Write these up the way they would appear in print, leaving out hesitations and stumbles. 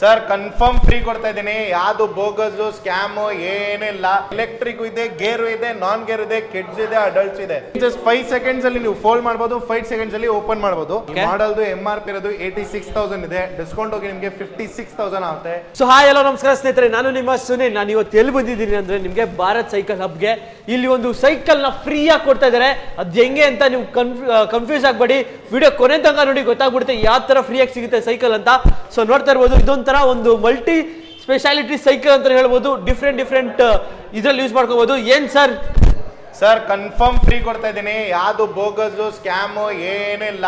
Sir confirm free ಕೊಡ್ತಾ ಇದ್ದೀನಿ. ಯಾವ್ದು ಬೋಗಸ್ ಸ್ಕ್ಯಾಮ್ ಏನಿಲ್ಲ. ಎಲೆಕ್ಟ್ರಿಕ್ ಇದೆ, ಗೇರ್ ಇದೆ, ನಾನ್ ಗೇರ್ ಇದೆ, ಕಿಡ್ಸ್ ಇದೆ, ಅಡಲ್ಟ್ಸ್ ಇದೆ. ಜಸ್ಟ್ 5 seconds ಅಲ್ಲಿ ನೀವು ಫೋಲ್ಡ್ ಮಾಡಬಹುದು, 5 seconds ಅಲ್ಲಿ ಓಪನ್ ಮಾಡಬಹುದು. ಮಾಡಲ್ದು MRP ಇರೋದು 86,000 ಇದೆ. ಡಿಸ್ಕೌಂಟ್ ಹೋಗಿ ನಿಮಗೆ 56,000 ಆಗುತ್ತೆ. ಸೊ ಹಾಯ್ ಹಲೋ ನಮಸ್ಕಾರ ಸ್ನೇಹಿತರೆ, ನಾನು ನಿಮ್ಮ ಸುನಿಲ್. ನಾನು ಇವತ್ತು ಎಲ್ಲಿ ಬಂದಿದ್ದೀನಿ ಅಂದ್ರೆ ನಿಮಗೆ ಭಾರತ್ ಸೈಕಲ್ ಹಬ್ಗೆ. ಇಲ್ಲಿ ಒಂದು ಸೈಕಲ್ ನ ಫ್ರೀ ಆಗಿ ಕೊಡ್ತಾ ಇದ್ದಾರೆ. ಅದು ಹೆಂಗೆ ಅಂತ ನೀವು ಕನ್ಫ್ಯೂಸ್ ಆಗಬೇಡಿ, ವಿಡಿಯೋ ಕೊನೆ ತನಕ ನೋಡಿ ಗೊತ್ತಾಗ್ಬಿಡುತ್ತೆ ಯಾವ ತರ ಫ್ರೀ ಆಗಿ ಸಿಗುತ್ತೆ ಸೈಕಲ್ ಅಂತ. ಸೊ ನೋಡ್ತಾ ಇರ್ಬೋದು, ಇದೊಂಥರ ಒಂದು ಮಲ್ಟಿ ಸ್ಪೆಷಾಲಿಟಿ ಸೈಕಲ್ ಅಂತ ಹೇಳ್ಬೋದು. ಡಿಫ್ರೆಂಟ್ ಇದ್ರಲ್ಲಿ ಯೂಸ್ ಮಾಡ್ಕೋಬಹುದು. ಏನ್ ಸರ್ ಕನ್ಫರ್ಮ್ ಫ್ರೀ ಕೊಡ್ತಾ ಇದ್ದೀನಿ. ಯಾವ್ದು ಬೋಗಸ್ ಸ್ಕ್ಯಾಮ್ ಏನಿಲ್ಲ.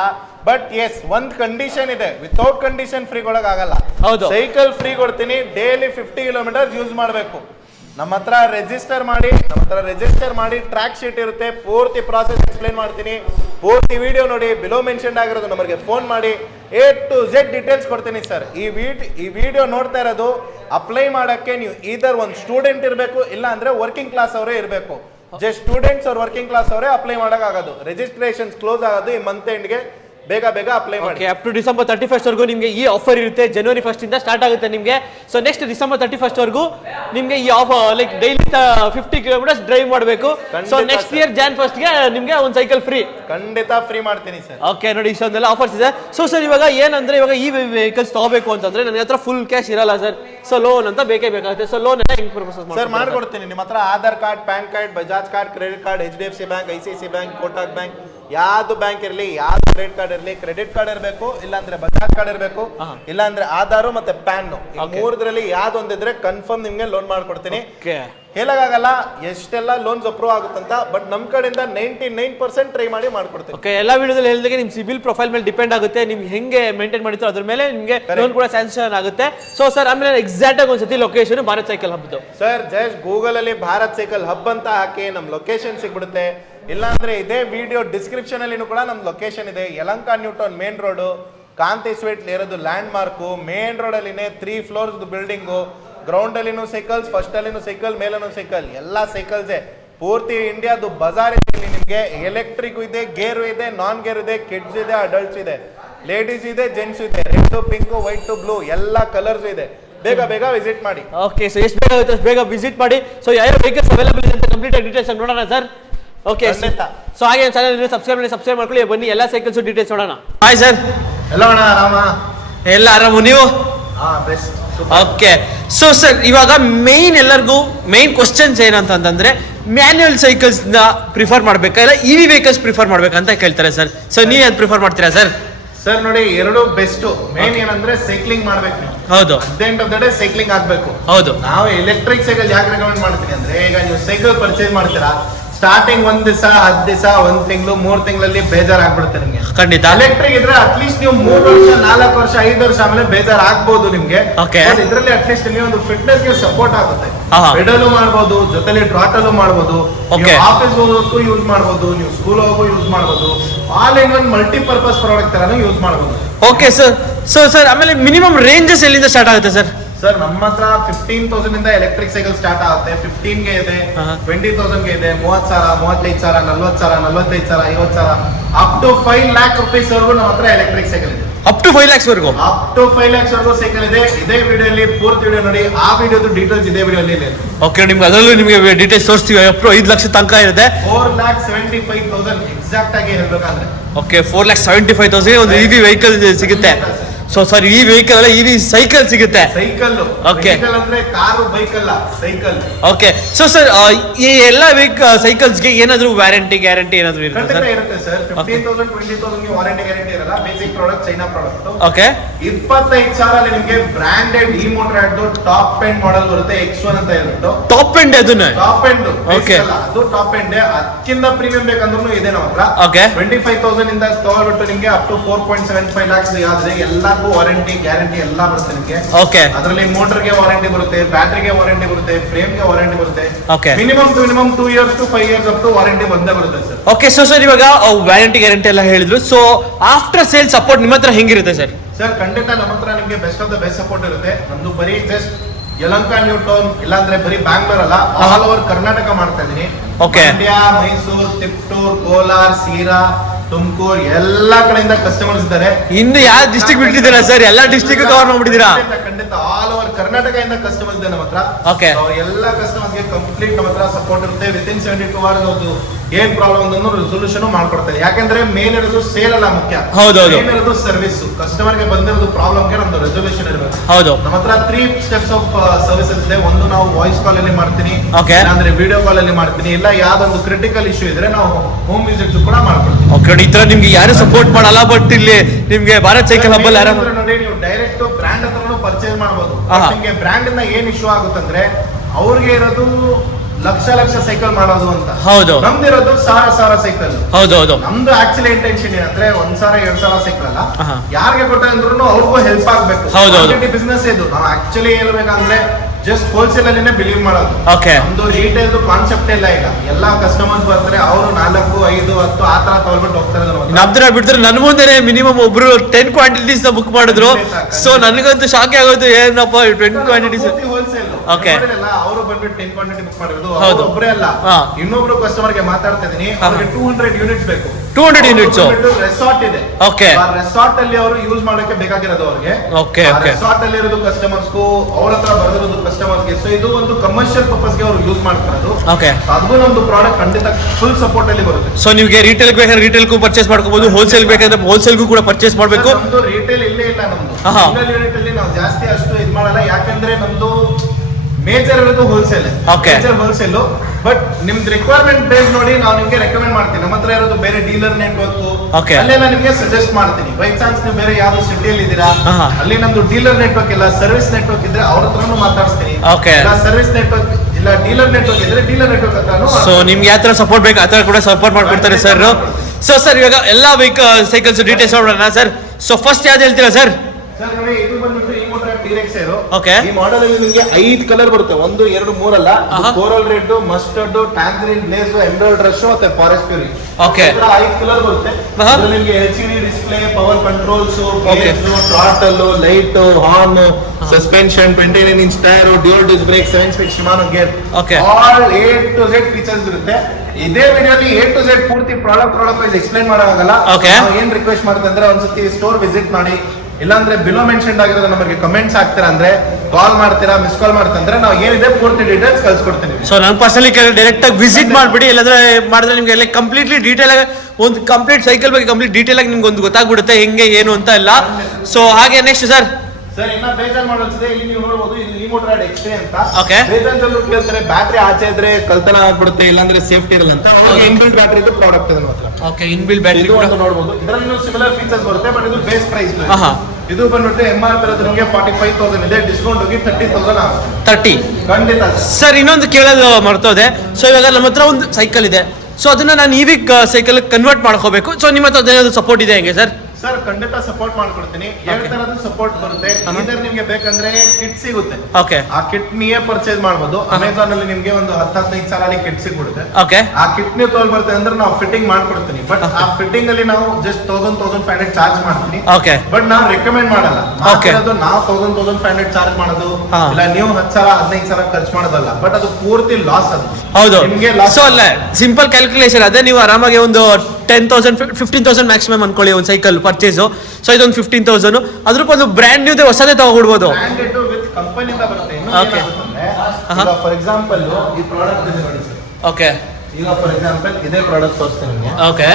ಬಟ್ ಎಸ್, ಒಂದ್ ಕಂಡೀಷನ್ ಇದೆ. ವಿತೌಟ್ ಕಂಡೀಷನ್ ಫ್ರೀ ಕೊಡಕ್ ಆಗಲ್ಲ. ಹೌದು, ಸೈಕಲ್ ಫ್ರೀ ಕೊಡ್ತೀನಿ. ಡೈಲಿ 50 ಕಿಲೋಮೀಟರ್ ಯೂಸ್ ಮಾಡಬೇಕು. ನಮ್ಮ ಹತ್ರ ರಿಜಿಸ್ಟರ್ ಮಾಡಿ ಟ್ರ್ಯಾಕ್ ಶೀಟ್ ಇರುತ್ತೆ. ಪೂರ್ತಿ ಪ್ರಾಸೆಸ್ ಎಕ್ಸ್ಪ್ಲೈನ್ ಮಾಡ್ತೀನಿ. ಪೂರ್ತಿ ವಿಡಿಯೋ ನೋಡಿ. ಬಿಲೋ ಮೆನ್ಷನ್ ಆಗಿರೋದು ನಮಗೆ ಫೋನ್ ಮಾಡಿ A to Z ಡೀಟೇಲ್ಸ್ ಕೊಡ್ತೀನಿ ಸರ್. ಈ ವಿಡಿಯೋ ನೋಡ್ತಾ ಇರೋದು ಅಪ್ಲೈ ಮಾಡಕ್ಕೆ ನೀವು ಈದರ್ ಒಂದು ಸ್ಟೂಡೆಂಟ್ ಇರಬೇಕು, ಇಲ್ಲ ಅಂದ್ರೆ ವರ್ಕಿಂಗ್ ಕ್ಲಾಸ್ ಅವರೇ ಇರಬೇಕು. ಜಸ್ಟ್ ಸ್ಟೂಡೆಂಟ್ಸ್ ಅವ್ರ ವರ್ಕಿಂಗ್ ಕ್ಲಾಸ್ ಅವರೇ ಅಪ್ಲೈ ಮಾಡಕ್ ಆಗೋದು. ರಿಜಿಸ್ಟ್ರೇಷನ್ ಕ್ಲೋಸ್ ಆಗೋದು ಈ ಮಂತ್ ಎಂಡ್ಗೆ. ಬೇಗ ಅಪ್ಲೈ ಮಾಡಿ. ಅಪ್ ಟು ಡಿಸೆಂಬರ್ 31st ವರೆಗೂ ನಿಮಗೆ ಈ ಆಫರ್ ಇರುತ್ತೆ. ಜನವರಿ 1st ಇಂದ ಸ್ಟಾರ್ಟ್ ಆಗುತ್ತೆ ನಿಮಗೆ. ಸೊ ನೆಕ್ಸ್ಟ್ ಡಿಸೆಂಬರ್ 31st ವರೆಗೂ ನಿಮಗೆ ಈ offer like daily 50 kilometres drive ಮಾಡಬೇಕು. So next year Jan 1st ಗೆ ನಿಮಗೆ ಒಂದು ಸೈಕಲ್ ಫ್ರೀ. ಖಂಡಿತ ಫ್ರೀ ಮಾಡ್ತೀನಿ ಸರ್. ಓಕೆ ನೋಡಿ, ಇಷ್ಟೊಂದೆಲ್ಲ ಆಫರ್ಸ್ ಇದೆ. ಸೊ ಸರ್ ಇವಾಗ ಏನಂದ್ರೆ, ಇವಾಗ ಈ ವೆಹಿಕಲ್ಸ್ ತಗೋಬೇಕು ಅಂತಂದ್ರೆ ನನ್ನ ಹತ್ರ ಫುಲ್ ಕ್ಯಾಶ್ ಇರಲ್ಲ ಸರ್. ಸೊ ಲೋನ್ ಅಂತ ಬೇಕಾಗುತ್ತೆ. ಸೊ ಲೋನ್ ಹೆಂಗ್ ಪ್ರೊಸೆಸ್ ಸರ್ ಮಾಡ್ಕೊಡ್ತೀನಿ. ನಿಮ್ಮ ಹತ್ರ Aadhaar card, PAN card, Bajaj card, credit card, HDFC bank, ICICI bank, Kotak bank, ಯಾವ್ದು ಬ್ಯಾಂಕ್ ಇರಲಿ, ಯಾವ್ದು ಕ್ರೆಡಿಟ್ ಕಾರ್ಡ್ ಇರಲಿ, ಕ್ರೆಡಿಟ್ ಕಾರ್ಡ್ ಇರಬೇಕು, ಇಲ್ಲಾಂದ್ರೆ ಬಜಾಜ್ ಕಾರ್ಡ್ ಇರಬೇಕು, ಇಲ್ಲಾಂದ್ರೆ ಆಧಾರ್ ಮತ್ತೆ ಪ್ಯಾನ್. ಮೂರದ್ರಲ್ಲಿ ಯಾವ್ದೊಂದಿದ್ರೆ ಕನ್ಫರ್ಮ್ ನಿಮ್ಗೆ ಲೋನ್ ಮಾಡ್ಕೊಡ್ತೀನಿ. ಹೇಳಕ್ಕಾಗಲ್ಲ ಎಷ್ಟೆಲ್ಲ ಲೋನ್ಸ್ ಅಪ್ರೂವ್ ಆಗುತ್ತಂತ, ಬಟ್ ನಮ್ ಕಡೆಯಿಂದ 99% ಟ್ರೈ ಮಾಡಿ ಮಾಡ್ಕೊಡ್ತೀನಿ. ಓಕೆ, ಎಲ್ಲ ವಿಡಿಯೋದಲ್ಲಿ ಹೇಳಿದಾಗೆ ನಿಮ್ ಸಿಬಿಲ್ ಪ್ರೊಫೈಲ್ ಮೇಲೆ ಡಿಪೆಂಡ್ ಆಗುತ್ತೆ. ನಿಮ್ಗೆ ಹೆಂಗೆ ಮೇಂಟೈನ್ ಮಾಡಿರ್ತೀರೋ ಅದ್ರ ಮೇಲೆ ನಿಮ್ಗೆ ಲೋನ್ ಕೂಡ ಸ್ಯಾಂಕ್ಷನ್ ಆಗುತ್ತೆ. ಸೊ ಸರ್ ಆಮೇಲೆ ಎಕ್ಸಾಕ್ಟ್ ಆಗಿ ಒಂದ್ಸತಿ ಲೊಕೇಶನ್ ಭಾರತ್ ಸೈಕಲ್ ಹಬ್ದು ಸರ್ ಜಸ್ಟ್ ಗೂಗಲ್ ಅಲ್ಲಿ ಭಾರತ್ ಸೈಕಲ್ ಹಬ್ ಅಂತ ಹಾಕಿ ನಮ್ ಲೊಕೇಶನ್ ಸಿಗ್ಬಿಡುತ್ತೆ. ಇಲ್ಲಾಂದ್ರೆ ಇದೇ ವಿಡಿಯೋ ಡಿಸ್ಕ್ರಿಪ್ಷನ್ ಅಲ್ಲಿ ಕೂಡ ನಮ್ ಲೊಕೇಶನ್ ಇದೆ. Yelahanka new town main road, Kanti sweet ಇರೋದು ಲ್ಯಾಂಡ್ ಮಾರ್ಕ್. ಮೇನ್ ರೋಡ್ ಅಲ್ಲಿನೇ 3 ಫ್ಲೋರ್ಸ್ ಬಿಲ್ಡಿಂಗು. ಗ್ರೌಂಡ್ ಅಲ್ಲಿನೂ ಸೈಕಲ್ಸ್, ಫಸ್ಟ್ ಅಲ್ಲಿನೂ ಸೈಕಲ್, ಮೇಲೂ ಸೈಕಲ್, ಎಲ್ಲಾ ಸೈಕಲ್ಸ್. ಪೂರ್ತಿ ಇಂಡಿಯಾದು ಬಜಾರ್ ಇದೆ ನಿಮ್ಗೆ. ಎಲೆಕ್ಟ್ರಿಕ್ ಇದೆ, ಗೇರ್ ಇದೆ, ನಾನ್ ಗೇರ್ ಇದೆ, ಕಿಡ್ಸ್ ಇದೆ, ಅಡಲ್ಟ್ಸ್ ಇದೆ, ಲೇಡೀಸ್ ಇದೆ, ಜೆಂಟ್ಸ್ ಇದೆ, ರೆಡ್, ಪಿಂಕ್, ವೈಟ್, ಬ್ಲೂ ಎಲ್ಲಾ ಕಲರ್ಸ್ ಇದೆ. ಬೇಗ ವಿಸಿಟ್ ಮಾಡಿ. ಓಕೆ, ಸೊ ಎಷ್ಟು ಬೇಗ ಆಗುತ್ತೆ ಬೇಗ ವಿಸಿಟ್ ಮಾಡಿ. ಸೊ ಯಾವ ವೆಹಿಕಲ್ಸ್ ಅವೈಲೇಬಲ್ ಇದೆ ಅಂತ ಕಂಪ್ಲೀಟ್ ಡೀಟೇಲ್ಸ್ ನೋಡೋಣ ಸರ್. ಓಕೆ, ಸೊ ಹಾಗೆ ಚಾನಲ್ ಸಬ್ಸ್ಕ್ರೈಬ್ ಮಾಡ್ಕೊಳ್ಳಿ. ಬನ್ನಿ ಎಲ್ಲ ಸೈಕಲ್ಸ್ ಡೀಟೇಲ್ಸ್ ನೋಡೋಣ. Hi sir. ಎಲ್ಲ ಆರಾಮ? ಎಲ್ಲ ಆರಾಮು, ನೀವು? ಓಕೆ, ಸೊ ಸರ್ ಇವಾಗ ಎಲ್ಲರಿಗೂ ಮೇನ್ ಕ್ವಶನ್ಸ್ ಏನಂತಂದ್ರೆ, ಮ್ಯಾನ್ಯುಯಲ್ ಸೈಕಲ್ಸ್ ನ ಪ್ರಿಫರ್ ಮಾಡ್ಬೇಕಾ ಇಲ್ಲ EV ವೆಹಿಕಲ್ಸ್ ಪ್ರಿಫರ್ ಮಾಡ್ಬೇಕಂತ ಕೇಳ್ತಾರೆ ಸರ್. ಸೊ ನೀವ್ ಯಾವ್ದು ಪ್ರಿಫರ್ ಮಾಡ್ತೀರಾ ಸರ್? ಸರ್ ನೋಡಿ, ಎರಡು ಬೆಸ್ಟ್. ಮೇನ್ ಏನಂದ್ರೆ ಸೈಕ್ಲಿಂಗ್ ಮಾಡ್ಬೇಕು ನೀವು. ಹೌದು, end of the day cycling ಆಗ್ಬೇಕು. ಹೌದು. ನಾವು ಎಲೆಕ್ಟ್ರಿಕ್ ಸೈಕಲ್ ಯಾಕೆ ರೆಕಮೆಂಡ್ ಮಾಡ್ತೀನಿ ಅಂದ್ರೆ, ಈಗ ನೀವು ಸೈಕಲ್ ಪರ್ಚೇಸ್ ಮಾಡ್ತೀರಾ, ಸ್ಟಾರ್ಟಿಂಗ್ 1 ದಿವಸ, 10 ದಿವಸ, 1 ತಿಂಗಳು, 3 ತಿಂಗಳಲ್ಲಿ ಬೇಜಾರ್ ಆಗ್ಬಿಡುತ್ತೆ ನಿಮ್ಗೆ. ಖಂಡಿತ. ಎಲೆಕ್ಟ್ರಿಕ್ ಇದ್ರೆ ಅಟ್ಲೀಸ್ಟ್ ನೀವು 3 ವರ್ಷ, 4 ವರ್ಷ, 5 ವರ್ಷ ಆಮೇಲೆ ಬೇಜಾರ್ ಆಗ್ಬಹುದು ನಿಮ್ಗೆ. ಇದ್ರಲ್ಲಿ ಅಟ್ಲೀಸ್ಟ್ ನೀವು ಒಂದು ಫಿಟ್ನೆಸ್ ಗೆ ಸಪೋರ್ಟ್ ಆಗುತ್ತೆ. ಪೆಡಲು ಮಾಡಬಹುದು, ಜೊತೆಲಿ ಟ್ರಾಟಲು ಮಾಡಬಹುದು, ಆಫೀಸ್ ಹೋಗೋಕ್ಕೂ ಯೂಸ್ ಮಾಡಬಹುದು, ನೀವು ಸ್ಕೂಲ್ ಹೋಗೋ ಯೂಸ್ ಮಾಡಬಹುದು. All in one multipurpose product ತರಾನು ಯೂಸ್ ಮಾಡಬಹುದು. Okay sir. ಸೊ ಸರ್ ಆಮೇಲೆ ಮಿನಿಮಮ್ ರೇಂಜಸ್ ಎಲ್ಲಿಂದ ಸ್ಟಾರ್ಟ್ ಆಗುತ್ತೆ ಸರ್? ಸರ್ ನಮ್ಮ ಹತ್ರ 15,000 ಇಂದ ಎಲೆಕ್ಟ್ರಿಕ್ ಸೈಕಲ್ ಸ್ಟಾರ್ಟ್ ಆಗುತ್ತೆ. 15 ಗೆ ಇದೆ, 20,000 ಗೆ ಇದೆ, 30,000, 35,000, 40,000, 45,000, 50,000, ಅಪ್ ಟು 5 lakh rupees ವರೆಗೂ ನಮ್ಮ ಹತ್ರ ಎಲೆಕ್ಟ್ರಿಕ್ ಸೈಕಲ್ ಇದೆ. ಅಪ್ ಟು 5 lakhs ವರೆಗೂ? ಅಪ್ ಟು 5 lakhs ವರೆಗೂ ಸೈಕಲ್ ಇದೆ. ಇದೇ ವಿಡಿಯೋಲಿ ಪೂರ್ತಿ ವಿಡಿಯೋ ನೋಡಿ. ಆ ವಿಡಿಯೋದು ಡೀಟೇಲ್ಸ್ ಇದೇ ವಿಡಿಯೋಲಿ ಇದೆ. ಓಕೆ, ನಿಮ್ಗೆ ಅದರಲ್ಲೂ ನಿಮಗೆ ಡೀಟೇಲ್ಸ್ ತೋರಿಸ್ತೀವಿ. ಅಪ್ ಟು 5 ಲಕ್ಷ ತನಕ ಇದೆ. 4,75,000 ಎಕ್ಸಾಕ್ಟ್ ಆಗಿ ಹೇಳ್ಬೇಕಂದ್ರೆ. ಓಕೆ, 4,75,000 ಒಂದು EV ವೆಹಿಕಲ್ ಸಿಗುತ್ತೆ. ಸೊ ಸರ್ ಈ ವೆಹಿಕಲ್ ಅಲ್ಲ, EV ಸೈಕಲ್ ಸಿಗುತ್ತೆ. ಸೈಕಲ್. ಓಕೆ, ಅಂದ್ರೆ ಕಾರು, ಬೈಕ್ ಅಲ್ಲ, ಸೈಕಲ್. ಓಕೆ, ಸೊ ಸರ್ ಈ ಎಲ್ಲ ಸೈಕಲ್ಸ್ ಗೆ ಏನಾದ್ರು ವ್ಯಾರಂಟಿ ಗ್ಯಾರಂಟಿ ಏನಾದ್ರು ಇರುತ್ತೆ ಸರ್? ಇರುತ್ತೆ ಸರ್. 15,000, 20,000 ಗೆ ವಾರಂಟಿ ಗ್ಯಾರಂಟಿ ಇರಲ್ಲ. Basic product, China product. Okay, 25,000 ನಿಮಗೆ ಬ್ರಾಂಡೆಡ್ ಈ ಮೋಟರ್ ಆಡ್ದು ಟಾಪ್ ಎಂಡ್ ಮಾಡೆಲ್ ಬರುತ್ತೆ. X1 ಅಂತ ಇರುತ್ತೆ. ಟಾಪ್ ಎಂಡ್ ಅದನ್ನ? Top end. ಓಕೆ, ಅದು ಟಾಪ್ ಎಂಡ್. ಅದಕ್ಕಿಂತ ಪ್ರೀಮಿಯಂ ಬೇಕಂದ್ರೂ ಇದೆ ನಮ್ಮ ಹತ್ರ. ಓಕೆ, 25,000 ಇಂದ ತಗೊಳ್ಬಿಟ್ಟು ನಿಮಗೆ ಅಪ್ ಟು 4.75 lakhs ಯಾವ್ದು ಎಲ್ಲ ವಾರಂಟಿ ಗ್ಯಾರಂಟಿ ಎಲ್ಲ ಬರುತ್ತೆ ನಿಮಗೆ. ಓಕೆ, ಅದರಲ್ಲಿ ಮೋಟರ್ಗೆ ವಾರಂಟಿ ಬರುತ್ತೆ, ಬ್ಯಾಟ್ರಿಗೆ ವಾರಂಟಿ ಬರುತ್ತೆ, ಫ್ರೇಮ್ಗೆ ವಾರಂಟಿ ಬರುತ್ತೆ. Okay, minimum 2 years to 5 years up to warranty ಬಂದೇ ಬರುತ್ತೆ ಸರ್. ಓಕೆ, ಸೊ ಸರ್ ಇವಾಗ ವ್ಯಾರಂಟಿ ಗ್ಯಾರಂಟಿ ಎಲ್ಲ ಹೇಳಿದ್ರು. ಸೊ ಆಫ್ಟರ್ ಸೇಲ್ ಸಪೋರ್ಟ್ ನಿಮ್ಮ ಹತ್ರ ಹೆಂಗಿರುತ್ತೆ ಸರ್? ಸರ್ ಖಂಡಿತ ನಮ್ಮ ಹತ್ರ ನಿಮಗೆ best of the best support ಇರುತ್ತೆ. ನಮ್ದು ಬರೀ ಜಸ್ಟ್ ಯಲಹಂಕ ನ್ಯೂ ಟೌನ್, ಇಲ್ಲಾಂದ್ರೆ ಬರೀ ಬ್ಯಾಂಗ್ಳೂರ್ ಅಲ್ಲ, ಆಲ್ ಓವರ್ ಕರ್ನಾಟಕ ಮಾಡ್ತಾ ಇದೀನಿ. ಓಕೆ, ಮಂಡ್ಯ, ಮೈಸೂರು, ತಿಪ್ಟೂರ್, ಕೋಲಾರ್, ಸೀರಾ, ತುಮಕೂರು ಎಲ್ಲಾ ಕಡೆಯಿಂದ ಕಸ್ಟಮರ್ಸ್ ಇದ್ದಾರೆ. ಇನ್ನು ಯಾವ ಡಿಸ್ಟ್ರಿಕ್ಟ್ ಬಿಟ್ಟಿದ್ದೀರಾ ಸರ್? ಎಲ್ಲಾ ಡಿಸ್ಟ್ರಿಕ್ಟ್ ಕವರ್ ಮಾಡ್ಬಿಟ್ಟಿದ್ದೀರಾ? ಖಂಡಿತ ಆಲ್ ಓವರ್ ಕರ್ನಾಟಕದಿಂದ ಕಸ್ಟಮರ್ಸ್ ಇದೆ ನಮ್ಮ ಹತ್ರ. ಓಕೆ, ಎಲ್ಲಾ ಕಸ್ಟಮರ್ಸ್ಗೆ ಕಂಪ್ಲೀಟ್ ನಮ್ಮ ಹತ್ರ ಸಪೋರ್ಟ್ ಇರುತ್ತೆ. ವಿತಿನ್ 72 hours ಒಂದು ಏನ್ ಪ್ರಾಬ್ಲಮ್ ಅಂದ್ರೂ ರೆಸೊಲ್ಯೂಷನ್ ಮಾಡ್ಕೊಡ್ತಾರೆ. ಯಾಕಂದ್ರೆ ಮೇನ್ ಇರೋದು ಸೇಲ್ ಅಲ್ಲ ಮುಖ್ಯ, ಹೌದೌದು, ಮೇನ್ ಇರೋದು ಸರ್ವಿಸ್. ಕಸ್ಟಮರ್ಗೆ ಬಂದಿರೋದು ಪ್ರಾಬ್ಲಮ್ಗೆ ನಮ್ದು ರೆಸೊಲ್ಯೂಷನ್ ಇರಬೇಕು. ಹೌದು, ನಮ್ಮ ಹತ್ರ 3 steps ಆಫ್ ಸರ್ವಿಸಸ್ ಇದೆ. ಒಂದು ನಾವು ವಾಯ್ಸ್ ಕಾಲ್ ಅಲ್ಲಿ ಮಾಡ್ತೀನಿ, ಓಕೆ, ಅಂದ್ರೆ ವಿಡಿಯೋ ಕಾಲ್ ಅಲ್ಲಿ ಮಾಡ್ತೀನಿ. ಇಲ್ಲ ಯಾವ್ದೊಂದು ಕ್ರಿಟಿಕಲ್ ಇಶ್ಯೂ ಇದ್ರೆ ನಾವು ಹೋಮ್ ವಿಸಿಟ್ ಕೂಡ ಮಾಡ್ಕೊಡ್ತೀವಿ. ಓಕೆ. ಈ ತರ ನಿಮ್ಗೆ ಯಾರು ಸಪೋರ್ಟ್ ಮಾಡಲ್ಲ, ಬಟ್ ಇಲ್ಲಿ ನಿಮ್ಗೆ ಭಾರತ್ ಸೈಕಲ್ ಹಬ್ಬ ಅಲ್ಲಿ ಆರಾಮ ನೋಡಿ, ನೀವು ಡೈರೆಕ್ಟ್ ಬ್ರ್ಯಾಂಡ್ ಹತ್ರನೂ ಪರ್ಚೇಸ್ ಮಾಡಬಹುದು. ಆಹಾ. ನಿಮ್ಗೆ ಬ್ರ್ಯಾಂಡ್ ಇಂದ ಏನ್ ಇಶ್ಯೂ ಆಗುತ್ತಂದ್ರೆ ಅವ್ರಿಗೆ ಇರೋದು ಲಕ್ಷ ಸೈಕಲ್ ಮಾಡೋದು ಅಂತ. ಹೌದು, ನಮ್ದಿರೋದು ಸಾವಿರ ಸೈಕಲ್. ಹೌದೌದು. ನಮ್ದು ಆಕ್ಚುಲಿ ಇಂಟೆನ್ಷನ್ ಏನಂದ್ರೆ 1,000-2,000 ಸೈಕಲ್ ಅಲ್ಲ, ಆಹಾ, ಯಾರಿಗೆ ಕೊಟ್ಟೆ ಅಂದ್ರೂ ಅವ್ರಿಗೂ ಹೆಲ್ಪ್ ಆಗ್ಬೇಕು. ಹೌದೌದು. ಬಿಸ್ನೆಸ್ ಇದು. ನಾವು ಆಕ್ಚುಲಿ ಹೇಳ್ಬೇಕಂದ್ರೆ ಜಸ್ಟ್ ಹೋಲ್ಸೇಲ್ ಅಲ್ಲಿನೇ ಬಿಲೀವ್ ಮಾಡೋದು. ಓಕೆ, ನಮ್ದು ರೀಟೇಲ್ ಕಾನ್ಸೆಪ್ಟ್ ಇಲ್ಲ. ಈಗ ಎಲ್ಲಾ ಕಸ್ಟಮರ್ಸ್ ಬರ್ತಾರೆ, ಅವರು 4, 5, 10 ಆ ತರ ತಗೊಳ್ಬಿಟ್ಟು ಹೋಗ್ತಾರೆ. ನಮ್ದ್ರ ಬಿಡ್ತಾರೆ. ನನ್ ಮುಂದೆ ಮಿನಿಮಮ್ ಒಬ್ರು 10 ಕ್ವಾಂಟಿಟೀಸ್ ಬುಕ್ ಮಾಡಿದ್ರು. ಸೊ ನನಗಂತೂ ಶಾಕ್ ಆಗೋದು, ಏನಪ್ಪ 10 ಕ್ವಾಂಟಿಟೀಸ್. ಹೋಲ್ಸೇಲ್. ಓಕೆ, ಅವರು ಬಂದ್ಬಿಟ್ಟು 10 ಕ್ವಾಂಟಿಟಿ ಬುಕ್ ಮಾಡಿರೋದು. ಹೌದು. ಒಬ್ಬರೇ ಅಲ್ಲ, ಹಾ, ಇನ್ನೊಬ್ರು ಕಸ್ಟಮರ್ ಗೆ ಮಾತಾಡ್ತಾ ಇದೀನಿ. ಅವ್ರಿಗೆ 200 ಯೂನಿಟ್ಸ್ ಬೇಕು. 200 ಯೂನಿಟ್ಸ್. ರೆಸಾರ್ಟ್ ಇದೆ. ಓಕೆ, ಆ ರೆಸಾರ್ಟ್ ಅಲ್ಲಿ ಅವರು ಯೂಸ್ ಮಾಡಕ್ಕೆ ಬೇಕಾಗಿರೋದು ಅವ್ರಿಗೆ. Okay, okay. ರೆಸಾರ್ಟ್ ಅಲ್ಲಿ ಇರೋದು ಕಸ್ಟಮರ್ಸ್ಗೂ ಅವ್ರ ಹತ್ರ ಬರೆದಿರೋದು ಕಸ್ಟಮರ್ಸ್ಗೆ. ಸೊ ಇದು ಒಂದು ಕಮರ್ಷಿಯಲ್ ಪರ್ಪಸ್ ಗೆ ಅವರು ಯೂಸ್ ಮಾಡ್ತಿರೋದು. ಓಕೆ, ಅದು ನಮ್ದು ಪ್ರಾಡಕ್ಟ್ ಖಂಡಿತ ಫುಲ್ ಸಪೋರ್ಟ್ ಅಲ್ಲಿ ಬರುತ್ತೆ. ಸೊ ನಿಮಗೆ ರಿಟೇಲ್ ಬೇಕಾದ್ರೆ ರಿಟೇಲ್ಗೂ ಪರ್ಚೇಸ್ ಮಾಡ್ಕೋಬಹುದು, ಹೋಲ್ಸೇಲ್ ಬೇಕಾದ್ರೆ ಹೋಲ್ಸೇಲ್ಗೂ ಕೂಡ ಪರ್ಚೇಸ್ ಮಾಡಬೇಕು. ನಮ್ದು ರಿಟೇಲ್ ಇಲ್ಲೇ ಇಲ್ಲ. ನಮ್ದು ಆಹಾ. ಸಿಂಗಲ್ ಯೂನಿಟ್ ಅಲ್ಲಿ ನಾವು ಜಾಸ್ತಿ ಅಷ್ಟು ಇದು ಮಾಡಲ್ಲ. ಯಾಕಂದ್ರೆ ನಮ್ದು ಮೇಜರ್ ಇರೋದು wholesale. Okay. Major wholesale. But ನಿಮ್ದು ರಿಕ್ವೈರ್ಮೆಂಟ್ ಬೇಸ್ ನೋಡಿ ನಾವು ನಿಮ್ಗೆ ರೆಕಮೆಂಡ್ ಮಾಡ್ತೀನಿ. ನಮ್ಮ ಹತ್ರ ಇರೋದು ಬೇರೆ ಡೀಲರ್ ನೆಟ್ವರ್ಕ್, Okay. ಅಲ್ಲೇ ನಾನು ನಿಮ್ಗೆ ಸಜೆಸ್ಟ್ ಮಾಡ್ತೀನಿ. ಬೈ ಚಾನ್ಸ್ ನೀವು ಬೇರೆ ಯಾವ್ದು ಸಿಟಿಯಲ್ಲಿ ಇದ್ದೀರಾ, ಆಹಾ. ಅಲ್ಲಿ ನಮ್ದು ಡೀಲರ್ ನೆಟ್ವರ್ಕ್ ಇಲ್ಲ, ಸರ್ವಿಸ್ ನೆಟ್ವರ್ಕ್ ಇದ್ರೆ ಅವ್ರ ಹತ್ರನೂ ಮಾತಾಡಿಸ್ತೀನಿ. Okay. ಇಲ್ಲ ಸರ್ವಿಸ್ ನೆಟ್ವರ್ಕ್ ಇಲ್ಲ, ಡೀಲರ್ ನೆಟ್ವರ್ಕ್ ಇದ್ರೆ ಡೀಲರ್ ನೆಟ್ವರ್ಕ್ ಹತ್ರನೂ. ಸೊ ನಿಮ್ಗೆ ಯಾವ ತರ ಸಪೋರ್ಟ್ ಬೇಕು ಆ ತರ ಕೂಡ ಸಪೋರ್ಟ್ ಮಾಡ್ಕೊಡ್ತಾರೆ ಸರ್. ಸೊ ಸರ್, ಇವಾಗ ಎಲ್ಲಾ ಸೈಕಲ್ಸ್ ಡೀಟೇಲ್ಸ್ ನೋಡೋಣ ಸರ್. ಸೊ ಫಸ್ಟ್ ಯಾವ್ದು ಹೇಳ್ತೀರಾ ಸರ್? ಸರ್ ನೋಡಿ, ಇದು ಬಂದ್ಬಿಟ್ಟು ಈ ಮೋಟರ್ T-Rex ಇದು. Okay. ಈ ಮಾಡೆಲ್ ಅಲ್ಲಿ ನಿಮಗೆ 5 ಕಲರ್ ಬರುತ್ತೆ. 1, 2, 3 ಅಲ್ಲ. ಆಹಾ. Coral red, mustard, tangerine, blaze, emerald rush ಮತ್ತೆ ಫಾರೆಸ್ಟ್ ಫ್ಯೂರಿ. ಓಕೆ, 5 ಕಲರ್ ಬರುತ್ತೆ. ಆಹಾ. ಇದರಲ್ಲಿ ನಿಮಗೆ LCD display, power controls, Okay. Throttle, light, horn, suspension, 29 inch tyre, dual disc brake, 7 speed Shimano gear. Okay. All A to Z features ಇರುತ್ತೆ. ಇದೇ ವಿಡಿಯೋಲಿ A to Z ಪೂರ್ತಿ product wise explain ಮಾಡೋಕ್ಕಾಗಲ್ಲ. Okay. ನಾವು ಏನ್ ರಿಕ್ವೆಸ್ಟ್ ಮಾಡ್ತೀವಿ ಅಂದ್ರೆ ಒಂದ್ಸತಿ ಸ್ಟೋರ್ ವಿಸಿಟ್ ಮಾಡಿ, ಇಲ್ಲಾಂದ್ರೆ ಬಿಲೋ ಮೆನ್ಷನ್ ಆಗಿರೋದು ನಮಗೆ ಕಮೆಂಟ್ಸ್ ಹಾಕ್ತೀರಾ ಅಂದ್ರೆ, ಕಾಲ್ ಮಾಡ್ತೀರಾ, ಮಿಸ್ ಕಾಲ್ ಮಾಡ್ತಂದ್ರೆ ನಾವು ಏನಿದೆ ಪೂರ್ತಿ ಡೀಟೇಲ್ಸ್ ಕಳ್ಸಿಕೊಡ್ತೀನಿ. ಸೊ ನಾನು ಪರ್ಸನಲಿ ಡೈರೆಕ್ಟ್ ಆಗಿ ವಿಸಿಟ್ ಮಾಡ್ಬಿಡಿ, ಇಲ್ಲಾಂದ್ರೆ ಮಾಡಿದ್ರೆ ನಿಮ್ಗೆ ಎಲ್ಲ ಕಂಪ್ಲೀಟ್ಲಿ ಡೀಟೇಲ್ ಆಗಿ ಒಂದು ಕಂಪ್ಲೀಟ್ ಸೈಕಲ್ ಬಗ್ಗೆ ಕಂಪ್ಲೀಟ್ ಡೀಟೇಲ್ ಆಗಿ ನಿಮ್ಗೆ ಒಂದು ಗೊತ್ತಾಗ್ಬಿಡುತ್ತೆ ಹೆಂಗೆ ಏನು ಅಂತ ಎಲ್ಲ. ಸೊ ಹಾಗೆ ನೆಕ್ಸ್ಟ್ ಸರ್, ಸರ್ ಇನ್ನ ಬೇಜಾರ್ ಮಾಡಲ್ಸ್ ಇದೆ. ಇಲ್ಲಿ ನೀವು ನೋಡಬಹುದು, ಇಲ್ಲಿ ಈ ಮೋಟರ್ ಎಕ್ಸ್ಟ್ರಾ ಅಂತ. Okay. ಬೇಜಾರ್ದಲ್ಲೂ ಕೇಳ್ತಾರೆ ಬ್ಯಾಟ್ರಿ ಆಚೆ ಇದ್ರೆ ಕಳ್ತನ ಆಗ್ಬಿಡುತ್ತೆ, ಇಲ್ಲಾಂದ್ರೆ ಸೇಫ್ಟಿ ಇರಲ್ಲ ಅಂತ. ಅವ್ರಿಗೆ ಇನ್ಬಿಲ್ಟ್ ಬ್ಯಾಟ್ರಿ ಇದು ಪ್ರಾಡಕ್ಟ್ ಇದೆ ಮಾತ್ರ. ಓಕೆ, ಇನ್ಬಿಲ್ಟ್ ಬ್ಯಾಟರಿ ಇದು ಕೂಡ ಅಂತ ನೋಡಬಹುದು. ಇದರಲ್ಲಿ ಸಿಮಿಲರ್ ಫೀಚರ್ಸ್ ಬರುತ್ತೆ, ಬಟ್ ಇದು ಬೇಸ್ ಪ್ರೈಸ್. ಆಹಾ. ಇದು ಬಂದ್ಬಿಟ್ಟು MRP ಇರೋದು ನಿಮಗೆ 45,000 ಇದೆ. ಡಿಸ್ಕೌಂಟ್ ಹೋಗಿ 30,000 ಆಗುತ್ತೆ. 30. ಖಂಡಿತ ಸರ್ ಇನ್ನೊಂದು ಕೇಳೋದು ಮರ್ತೋದೆ. ಸೊ ಇವಾಗ ನಮ್ಮ ಹತ್ರ ಒಂದು ಸೈಕಲ್ ಇದೆ. ಸೊ ಅದನ್ನ ನಾನು ಇವಿಕ್ ಸೈಕಲ್ ಕನ್ವರ್ಟ್ ಮಾಡ್ಕೋಬೇಕು. ಸೊ ನಿಮ್ಮ ಹತ್ರ ಅದೇನಾದ್ರು ಸಪೋರ್ಟ್ ಇದೆ ಹೆಂಗೆ ಸರ್? ಸರ್ ಖಂಡಿತ ಸಪೋರ್ಟ್ ಮಾಡ್ಕೊಡ್ತೀನಿ. ಎರಡು ತರದ್ದು ಸಪೋರ್ಟ್ ಬರುತ್ತೆ. ಇದರ ನಿಮ್ಗೆ ಬೇಕಂದ್ರೆ ಕಿಟ್ ಸಿಗುತ್ತೆ. ಓಕೆ, ಆ ಕಿಟ್ ನೀವೇ ಪರ್ಚೇಸ್ ಮಾಡಬಹುದು. ಅಮೆಝಾನ್ ಅಲ್ಲಿ ನಿಮ್ಗೆ ಒಂದು 10-15 ಸಾವಿರ ಕಿಟ್ ಸಿಗ್ಬಿಡುತ್ತೆ. ಓಕೆ, ಆ ಕಿಟ್ ನೀವು ತಗೊಳ್ಬರ್ತೇವೆ ಅಂದ್ರೆ ನಾವು ಫಿಟ್ಟಿಂಗ್ ಮಾಡ್ಕೊಡ್ತೀನಿ. ಬಟ್ ಆ ಫಿಟ್ಟಿಂಗ್ ಅಲ್ಲಿ ನಾವು ಜಸ್ಟ್ 1,500 ಚಾರ್ಜ್ ಮಾಡ್ತೀನಿ. ಓಕೆ, ಬಟ್ ನಾವು ರೆಕಮೆಂಡ್ ಮಾಡಲ್ಲ. Okay. ನಾವು 1,500 ಚಾರ್ಜ್ ಮಾಡೋದು, ಹಾ. ಇಲ್ಲ ನೀವು 10,000-15,000 ಖರ್ಚು ಮಾಡೋದಲ್ಲ. ಬಟ್ ಅದು ಪೂರ್ತಿ ಲಾಸ್. ಅದು ಹೌದು. ನಿಮ್ಗೆ ಲಾಸ್. ಸೊ ಅಲ್ಲ, ಸಿಂಪಲ್ ಕ್ಯಾಲ್ಕುಲೇಷನ್ ಅದೇ. ನೀವು ಆರಾಮಾಗಿ ಒಂದು 10,000 15,000 ಮ್ಯಾಕ್ಸಿಮಮ್ ಅನ್ಕೊಳ್ಳಿ ಒಂದು ಸೈಕಲ್ ಪರ್ಚೇಸು. ಸೊ ಇದೊಂದು 15,000. ಅದ್ರಕ್ಕೆ ಒಂದು ಬ್ರ್ಯಾಂಡ್ ನ್ಯೂದೇ ಹೊಸದೇ ತಗೊಬಿಡ್ಬೋದು. ಬ್ರ್ಯಾಂಡೆಡ್ ವಿತ್ ಕಂಪನಿಯಿಂದ ಬರುತ್ತೆ. Okay. ಫಾರ್ ಎಕ್ಸಾಂಪಲ್ ಈ ಪ್ರಾಡಕ್ಟ್ ಇದೆ ನೋಡಿ ಸರ್. ಓಕೆ, ಈಗ ಫಾರ್ ಎಕ್ಸಾಂಪಲ್ ಇದೇ ಪ್ರಾಡಕ್ಟ್ ತೋರಿಸ್ತೀನಿ ನಿಮಗೆ. ಓಕೆ,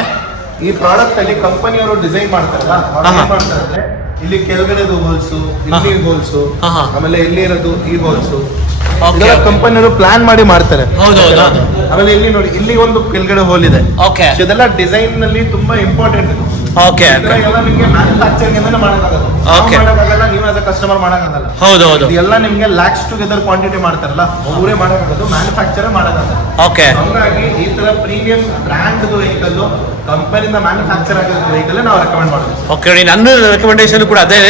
ಈ ಪ್ರಾಡಕ್ಟ್ ಅಲ್ಲಿ ಕಂಪನಿಯವರು ಡಿಸೈನ್ ಮಾಡ್ತಾರಲ್ಲ, ಅವ್ರು ಏನ್ ಮಾಡ್ತಾರೆ ಅಂದ್ರೆ ಇಲ್ಲಿ ಕೆಳಗಡೆದು ಹೋಲ್ಸು, ಇಲ್ಲಿ ಹೋಲ್ಸು, ಆಹಾ. ಆಮೇಲೆ ಇಲ್ಲಿ ಇರೋದು ಈ ಹೋಲ್ಸು, Okay. ಕಂಪನಿಯವರು ಪ್ಲಾನ್ ಮಾಡಿ ಮಾಡ್ತಾರೆ. ಹೌದು, ಹೌದು. ಆಮೇಲೆ ಇಲ್ಲಿ ನೋಡಿ, ಇಲ್ಲಿ ಒಂದು ಕೆಳಗಡೆ ಹೋಲ್ ಇದೆ. ಓಕೆ, So ಇದೆಲ್ಲ ಡಿಸೈನ್ ನಲ್ಲಿ ತುಂಬಾ ಇಂಪಾರ್ಟೆಂಟ್ ಇದು. ಓಕೆ, ಎಲ್ಲ ನಿಮ್ಗೆ ಮ್ಯಾನುಫ್ಯಾಕ್ಚರಿಂಗ್ ಇಂದಾನೆ ಮಾಡಕ್ಕಾಗಲ್ಲ. Okay. ಮಾಡಕ್ಕಾಗಲ್ಲ, ನೀವು ಆಸ್ ಅ ಕಸ್ಟಮರ್ ಮಾಡಕ್ಕಾಗಲ್ಲ. ಹೌದು, ಹೌದು. ಇದೆಲ್ಲ ನಿಮ್ಗೆ ಲ್ಯಾಕ್ಸ್ ಟುಗೆದರ್ ಕ್ವಾಂಟಿಟಿ ಮಾಡ್ತಾರಲ್ಲ, ಅವರೇ ಮಾಡಕ್ಕಾಗೋದು, ಮ್ಯಾನುಫ್ಯಾಕ್ಚರ್ ಮಾಡಕ್ಕಾಗಲ್ಲ. ಓಕೆ. ಹಂಗಾಗಿ ಈ ತರ ಪ್ರೀಮಿಯಂ ಬ್ರ್ಯಾಂಡ್ ವೆಹಿಕಲ್, ಕಂಪನಿಯಿಂದ ಮ್ಯಾನುಫ್ಯಾಕ್ಚರ್ ಆಗಿರೋ ವೆಹಿಕಲ್ ನಾವು ರೆಕಮೆಂಡ್ ಮಾಡ್ತೀವಿ. ಓಕೆ ನನ್ನ ರೆಕಮೆಂಡೇಶನ್ ಕೂಡ ಅದೇ.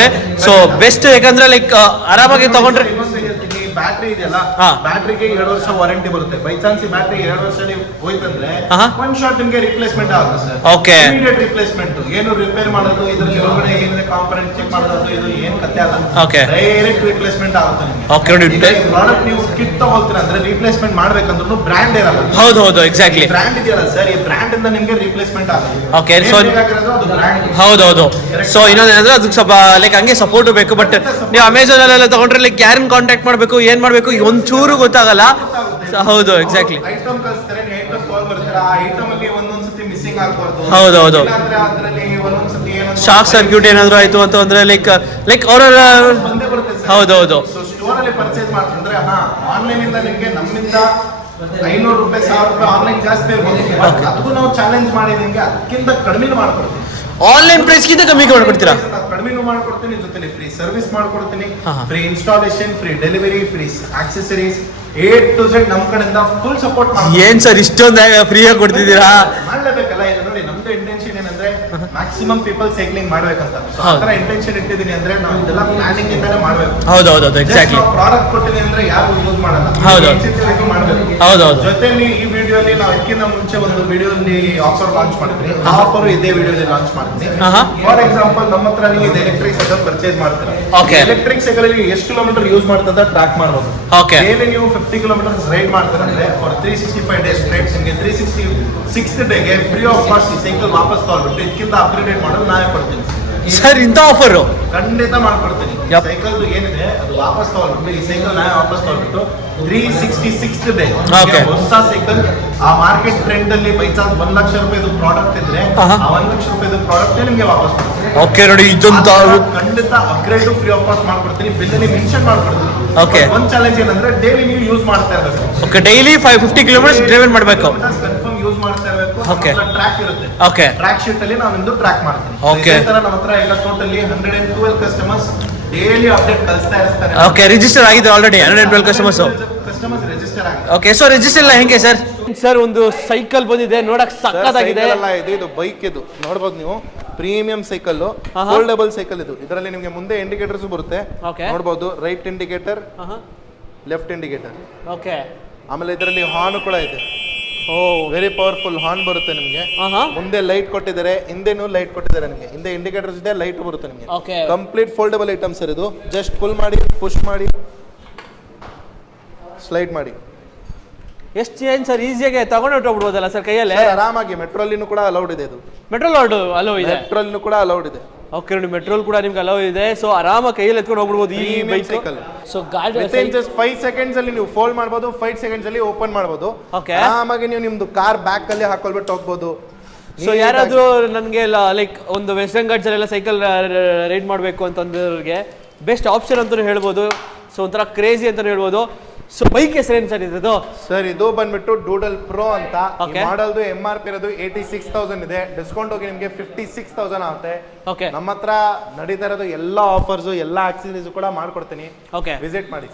ಸೊ ಬೆಸ್ಟ್, ಯಾಕಂದ್ರೆ ಲೈಕ್ ಆರಾಮಾಗಿ ತಗೊಂಡ್ರೆ ಇನ್ನೊಂದು ಹೇಳ್ತೀನಿ, ಬ್ಯಾಟ್ರಿ ಇದೆಯಲ್ಲ, ಹಾ. ಬ್ಯಾಟ್ರಿಗೆ 2 ವರ್ಷ ವಾರಂಟಿ ಬರುತ್ತೆ. ಬೈ ಚಾನ್ಸ್ ಈ ಬ್ಯಾಟ್ರಿ 2 ವರ್ಷ ನೀವು ಹೋಯ್ತಂದ್ರೆ ಆಹಾ. ಒಂದ್ ಶಾಟ್ ನಿಮ್ಗೆ ರಿಪ್ಲೇಸ್ಮೆಂಟ್ ಆಗುತ್ತೆ ಸರ್. Okay. Immediate replacement. ಏನು ರಿಪೇರ್ ಮಾಡೋದು, ಇದ್ರಲ್ಲಿ ಒಳಗಡೆ ಏನಿದೆ ಕಾಂಪೊನೆಂಟ್ ಚೆಕ್ ಮಾಡೋದು, ಇದು ಏನ್ ಕತ್ತೆ ಅಲ್ಲ. Okay. ಡೈರೆಕ್ಟ್ ರಿಪ್ಲೇಸ್ಮೆಂಟ್ ಆಗುತ್ತೆ ನಿಮ್ಗೆ. Okay, ನೋಡಿ. ಈಗ ಈ ಪ್ರಾಡಕ್ಟ್ ನೀವು ಕಿಟ್ ತಗೊಳ್ತೀರಾ ಅಂದ್ರೆ ರಿಪ್ಲೇಸ್ಮೆಂಟ್ ಮಾಡ್ಬೇಕಂದ್ರೂ ಬ್ರ್ಯಾಂಡ್ ಇರಲ್ಲ. ಹೌದು ಎಕ್ಸಾಕ್ಟ್ಲಿ. ಬ್ರ್ಯಾಂಡ್ ಇದೆಯಲ್ಲ ಸರ್, ಈ ಬ್ರ್ಯಾಂಡ್ ಇಂದ ನಿಮ್ಗೆ ರಿಪ್ಲೇಸ್ಮೆಂಟ್ ಆಗುತ್ತೆ. Okay, ಏನ್ so- ಬೇಕಾಗಿರೋದು ಅದು ಬ್ರ್ಯಾಂಡ್. ಹೌದು ಸೊ ಇನ್ನೊಂದೇನಂದ್ರೆ ಅದಕ್ಕೆ ಸ್ವಲ್ಪ ಲೈಕ್ ಹಂಗೆ ಸಪೋರ್ಟ್ ಬೇಕು. ಬಟ್ ನೀವು ಅಮೆಝಾನ್ ಅಲ್ಲೆಲ್ಲ ತಗೊಂಡ್ರೆ ಲೈಕ್ ಯಾರನ್ನ ಕಾಂಟ್ಯಾಕ್ಟ್ ಮಾಡಬೇಕು, ಏನ್ ಮಾಡಬೇಕು ಒಂಚೂರು ಗೊತ್ತಾಗಲ್ಲ. ಹೌದು ಎಕ್ಸಾಕ್ಟ್ಲಿ. ಐಟಮ್ ಕಳಿಸ್ತಾರೆ, ನೀವು ಐಟಮ್ ಕಾಲ್ ಬರ್ತೀರಾ, ಆ ಐಟಮ್ ಅಲ್ಲಿ ಒಂದೊಂದ್ಸತಿ ಮಿಸ್ಸಿಂಗ್ ಆಗ್ಬಾರ್ದು. ಹೌದು. ಇಲ್ಲಾಂದ್ರೆ ಅದ್ರಲ್ಲಿ ಒಂದೊಂದ್ಸತಿ ಏನೋ ಶಾಕ್ ಸರ್ಕ್ಯೂಟ್ ಏನಾದ್ರು ಆಯ್ತು ಅಂತಂದ್ರೆ ಲೈಕ್ ಅವರ ಬಂದೇ ಬರುತ್ತೆ ಸರ್. ಹೌದು ಸೊ ಸ್ಟೋರ್ ಅಲ್ಲಿ ಪರ್ಚೇಸ್ ಮಾಡ್ತಂದ್ರೆ ಆನ್ಲೈನ್ ಇಂದ ನಿಮ್ಗೆ ನಮ್ಮಿಂದ 500 ರೂಪಾಯಿ 1000 ರೂಪಾಯಿ ಆನ್ಲೈನ್ ಜಾಸ್ತಿ ಇರ್ಬೋದು. ಅದಕ್ಕೂ ನಾವು ಚಾಲೆಂಜ್ ಮಾಡಿ ನಿಮ್ಗೆ ಅದಕ್ಕಿಂತ ಕಡಿಮೆ ಮಾಡ್ಕೊಡ್ತೀವಿ. ಆನ್ಲೈನ್ ಪ್ರೈಸ್ಗಿಂತ ಕಮ್ಮಿ ಮಾಡ್ಬಿಡ್ತೀರಾ? ಕಡಿಮೆನೂ ಮಾಡ್ಕೊಡ್ತೀನಿ, ಜೊತೆಲಿ ಫ್ರೀ ಸರ್ವಿಸ್ ಮಾಡ್ಕೊಡ್ತೀನಿ, ಹಾ. Free installation, free delivery, free accessories, A to Z ನಮ್ ಕಡೆಯಿಂದ ಫುಲ್ ಸಪೋರ್ಟ್ ಏನ್ ಸರ್ ಇಷ್ಟೊಂದು ಫ್ರೀಯಾಗಿ ಕೊಡ್ತಿದ್ದೀರಾ? ಮಾಡ್ಲೇಬೇಕಲ್ಲ. ಇದು ನೋಡಿ ನಮ್ದು ಇಂಟೆನ್ಷನ್ ಏನಂದ್ರೆ ಮ್ಯಾಕ್ಸಿಮಮ್ ಪೀಪಲ್ ಸೈಕ್ಲಿಂಗ್ ಮಾಡ್ಬೇಕಂತ. ಸೊ ಆ ಹೌದು. ತರ ಇಂಟೆನ್ಷನ್ ಇಟ್ಟಿದ್ದೀನಿ ಅಂದ್ರೆ ನಾವು ಇದೆಲ್ಲ ಪ್ಲಾನಿಂಗ್ ಇಂದಾನೆ ಮಾಡ್ಬೇಕು. ಹೌದು ಎಕ್ಸಾಕ್ಟ್ಲಿ. ಪ್ರಾಡಕ್ಟ್ ಕೊಟ್ಟಿದ್ದೀನಿ ಅಂದ್ರೆ ಯಾರು ಯೂಸ್ ಮಾಡಲ್ಲ. ಹೌದು. Sensitivity ಮಾಡ್ಬೇಕು. ಹೌದು. ಜೊತೆಲಿ ಈ ವಿಡಿಯೋಲಿ ನಾವು ಇದಕ್ಕಿಂತ ಮುಂಚೆ ಒಂದು ವಿಡಿಯೋಲಿ ಆಫರ್ ಲಾಂಚ್ ಮಾಡಿದ್ವಿ. ಆ ಆಫರ್ ಇದೇ ವಿಡಿಯೋಲಿ ಲಾಂಚ್ ಮಾಡ್ತೀನಿ. ಆಹಾ. ಫಾರ್ ಎಕ್ಸಾಂಪಲ್ ನಮ್ಮ ಹತ್ರ ನೀವು ಇದು ಎಲೆಕ್ಟ್ರಿಕ್ ಸೈಕಲ್ ಪರ್ಚೇಸ್ ಮಾಡ್ತೀರಾ. Okay. ಎಲೆಕ್ಟ್ರಿಕ್ ಸೈಕಲ್ ಅಲ್ಲಿ ಎಷ್ಟು ಕಿಲೋಮೀಟರ್ ಯೂಸ್ ಮಾಡ್ತದ ಟ್ರ್ಯಾಕ್ ಮಾಡಬಹುದು. Okay. ಡೈಲಿ ನೀವು 50 ಕಿಲೋಮೀಟರ್ ರೈಡ್ ಮಾಡ್ತಾರೆ ಅಂದ್ರೆ ಫಾರ್ 365 ಡೇಸ್ ಸ್ಟ್ರೇಟ್ ನಿಮಗೆ 366th ಡೇಗೆ ಫ್ರೀ ಆಫ್ ಕಾಸ್ಟ್ ಈ ಸೈಕಲ್ ವಾಪಸ್ ತಗೊಳ್ಬಿಟ್ಟು ಇದಕ್ಕಿಂತ ಅಪ್ಗ್ರೇಡೆಡ್ ಮಾಡಲು ನಾನೇ ಕೊಡ್ತೀನಿ ಸರ್. ಇಂಥ ಆಫರ್ ಖಂಡಿತ ಮಾಡ್ಕೊಡ್ತೀನಿ. Yup. ಸೈಕಲ್ ಏನಿದೆ ಅದು ವಾಪಸ್ ತಗೊಳ್ಬಿಟ್ಟು ಈ ಸೈಕಲ್ ನಾನೇ ವಾಪಸ್ ತಗೊಳ್ಬಿಟ್ಟು 366th ಡೇ Okay. ಹೊಸ ಸೈಕಲ್ ಆ ಮಾರ್ಕೆಟ್ ಟ್ರೆಂಡ್ ಅಲ್ಲಿ ಬೈ ಚಾನ್ಸ್ 1 ಲಕ್ಷ ರೂಪಾಯಿದು ಪ್ರಾಡಕ್ಟ್ ಇದ್ರೆ ಆಹಾ. ಆ 1 ಲಕ್ಷ ರೂಪಾಯಿದು ಪ್ರಾಡಕ್ಟ್ ನಿಮ್ಗೆ ವಾಪಸ್ ಕೊಡ್ತೀನಿ. ಓಕೆ ನೋಡಿ ಇದೊಂದು ಖಂಡಿತ ಅಪ್ಗ್ರೇಡ್ ಫ್ರೀ ಆಫ್ ಕಾಸ್ಟ್ ಮಾಡ್ಕೊಡ್ತೀನಿ. ಬಿಲ್ ಅಲ್ಲಿ ಮೆನ್ಷನ್ ಮಾಡ್ಕೊಡ್ತೀನಿ. Okay. ಒಂದ್ ಚಾಲೆಂಜ್ ಏನಂದ್ರೆ ಡೈಲಿ ನೀವು ಯೂಸ್ ಮಾಡ್ತಾ ಇರಬೇಕು. ಓಕೆ ಡೈಲಿ 50 ಕಿಲೋಮೀಟರ್ಸ್ ಡ್ರೈವ್ ಮಾಡಬೇಕು. ಕನ್ಫರ್ಮ್ ಯೂಸ್ ಮಾಡ್ತಾ ಇರಬೇಕು. Okay. ಟ್ರ್ಯಾಕ್ ಇರುತ್ತೆ. Okay. ಟ್ರ್ಯಾಕ್ ಶೀಟ್ ಅಲ್ಲಿ ನಾವು ನಿಮ್ದು ಟ್ರ್ಯಾಕ್ ಮಾಡ್ತೀನಿ. Okay. ಇದೇ ತರ ನಮ್ಮ ಹತ್ರ ಈಗ ಟೋಟಲಿ 112 ಕಸ್ಟಮರ್ಸ್ ಡೈಲಿ ಅಪ್ಡೇಟ್ ಕಳಿಸ್ತಾ ಇರ್ತಾರೆ. ಓಕೆ ರಿಜಿಸ್ಟರ್ ಆಗಿದೆ ಆಲ್ರೆಡಿ 112 ಕಸ್ಟಮರ್ಸ್. ಕಸ್ಟಮರ್ಸ್ ರಿಜಿಸ್ಟರ್ ಆಗಿದೆ. ಓಕೆ ಸೊ ರಿಜಿಸ್ಟರ್ ಎಲ್ಲ ಹೆಂಗೆ ಸರ್? ಸರ್ ಒಂದು ಸೈಕಲ್ ಬಂದಿದೆ ನೋಡಕ್ ಸಕ್ಕತ್ತಾಗಿದೆ. ಇದು ಬೈಕ್ ಇದು ನೋಡಬಹುದು ನೀವು. ಪ್ರೀಮಿಯಂ ಸೈಕಲ್, ಆಹಾ. ಫೋಲ್ಡಬಲ್ ಸೈಕಲ್ ಇದು. ಇದರಲ್ಲಿ ನಿಮಗೆ ಮುಂದೆ ಇಂಡಿಕೇಟರ್ಸ್ ಬರುತ್ತೆ. Okay. ನೋಡಬಹುದು right indicator, left indicator. Okay ಆಮೇಲೆ ಇದರಲ್ಲಿ ಹಾರ್ನ್ ಕೂಡ ಇದೆ. ಓ ವೆರಿ ಪವರ್ಫುಲ್ ಹಾರ್ನ್ ಬರುತ್ತೆ ನಿಮಗೆ. ಮುಂದೆ ಲೈಟ್ ಕೊಟ್ಟಿದ್ದಾರೆ, ಹಿಂದೆನೂ ಲೈಟ್ ಕೊಟ್ಟಿದ್ದಾರೆ ನಿಮಗೆ. ಹಿಂದೆ ಇಂಡಿಕೇಟರ್ಸ್ ಇದೆ, ಲೈಟ್ ಬರುತ್ತೆ ನಿಮಗೆ. Okay. Complete foldable item sir ಇದು. ಜಸ್ಟ್ ಪುಲ್ ಮಾಡಿ, ಪುಷ್ ಮಾಡಿ, ಸ್ಲೈಡ್ ಮಾಡಿ. ಎಷ್ಟು ಏನ್ ಸರ್ ಈಸಿಯಾಗಿ ತಗೊಂಡು ಹೊಟ್ಟೋಗ್ಬಿಡ್ಬೋದಲ್ಲ ಸರ್ ಕೈಯಲ್ಲೇ? Sir, ಆರಾಮಾಗಿ ಮೆಟ್ರೋಲಿನೂ ಕೂಡ ಅಲೌಡ್ ಇದೆ ಇದು. ಮೆಟ್ರೋಲ್ ಅಲೋ ಇದೆ. ಮೆಟ್ರೋಲಿನೂ ಕೂಡ ಅಲೌಡ್ ಇದೆ. ಓಕೆ ನೋಡಿ ಮೆಟ್ರೋಲ್ ಕೂಡ ನಿಮ್ಗೆ ಅಲೋ ಇದೆ. ಸೊ ಆರಾಮಾಗಿ ಕೈಯಲ್ಲಿ ಎತ್ಕೊಂಡು ಹೋಗ್ಬಿಡ್ಬೋದು ಈ Premium ಬೈಕ್. cycle. ಸೊ ಗಾಡಿ ವಿತಿನ್ ಜಸ್ಟ್ 5 ಸೆಕೆಂಡ್ಸ್ ಅಲ್ಲಿ ನೀವು ಫೋಲ್ಡ್ ಮಾಡಬಹುದು, 5 ಸೆಕೆಂಡ್ಸ್ ಅಲ್ಲಿ ಓಪನ್ ಮಾಡಬಹುದು. Okay. ಆರಾಮಾಗಿ ನೀವು ನಿಮ್ದು ಕಾರ್ ಬ್ಯಾಕ್ ಅಲ್ಲಿ ಹಾಕೊಳ್ಬಿಟ್ಟು ಹೋಗ್ಬೋದು. ಸೊ ಯಾರಾದ್ರೂ ನನಗೆ ಲೈಕ್ ಒಂದು ವೆಸ್ಟರ್ನ್ ಘಾಟ್ಸ್ ಅಲ್ಲೆಲ್ಲ ಸೈಕಲ್ ರೈಡ್ ಮಾಡಬೇಕು ಅಂತಂದ್ರಿಗೆ ಬೆಸ್ಟ್ ಆಪ್ಷನ್ ಅಂತಾನು ಹೇಳ್ಬೋದು. ಸೊ ಒಂಥರ ಕ್ರೇಜಿ ಅಂತಾನು ಹೇಳ್ಬೋದು. ಸೊ ಬೈಕ್ ಹೆಸರೇನು ಸರ್ ಇದು? ಸರ್ ಇದು ಬಂದ್ಬಿಟ್ಟು ಡೂಡಲ್ ಪ್ರೋ ಅಂತ. Okay. ಮಾಡಲ್ದು MRP ಇರೋದು 86,000 ಇದೆ. ಡಿಸ್ಕೌಂಟ್ ಹೋಗಿ ನಿಮಗೆ 56,000 ಆಗುತ್ತೆ. ಓಕೆ ನಮ್ಮ ಹತ್ರ ನಡೀತಾ ಇರೋದು ಎಲ್ಲ ಆಫರ್ಸ್, ಎಲ್ಲ ಆಕ್ಸೆಸರೀಸ್ ಕೂಡ ಮಾಡ್ಕೊಡ್ತೀನಿ. ಓಕೆ ವಿಸಿಟ್ ಮಾಡಿ.